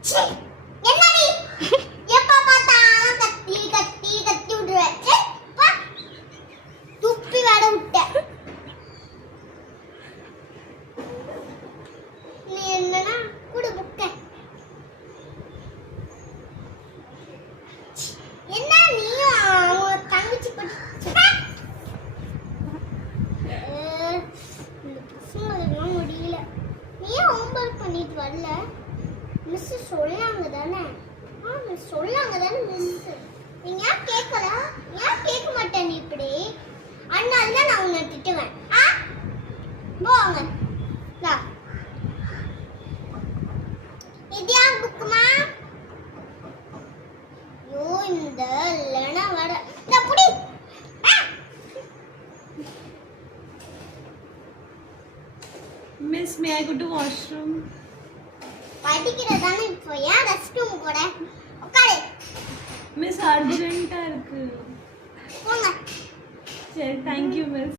என்னடி எப்ப பார்த்தாலும் கத்தி கத்தி கத்தி விடுவேன். துப்பி வட விட்ட. நீ என்னன்னா குடு புக்க. என்ன நீயும் அவன் தங்கச்சி இந்த பசங்களுக்கெல்லாம் முடியல. நீ ஹோம்வொர்க் பண்ணிட்டு வரல? மிஸ் சொல்லாங்க தானே? மிஸ் சொல்லாங்க தானே மிஸ். நீங்க ஏன் கேட்கல? ஏன் கேட்க மாட்டேன் நீ இப்படி? அதனால தான் நான் உன்னை திட்டுவேன். போங்க. இதியா புக்குமா? யோ இந்த லெனா வர. நான் புடி. Miss, may I go to washroom? படிக்கிறதானே இப்போ ஏன் ரெஸ்ட் ரூம் போற? உட்காரு. Miss, urgent இருக்கு. போங்க. சரி, thank you, Miss.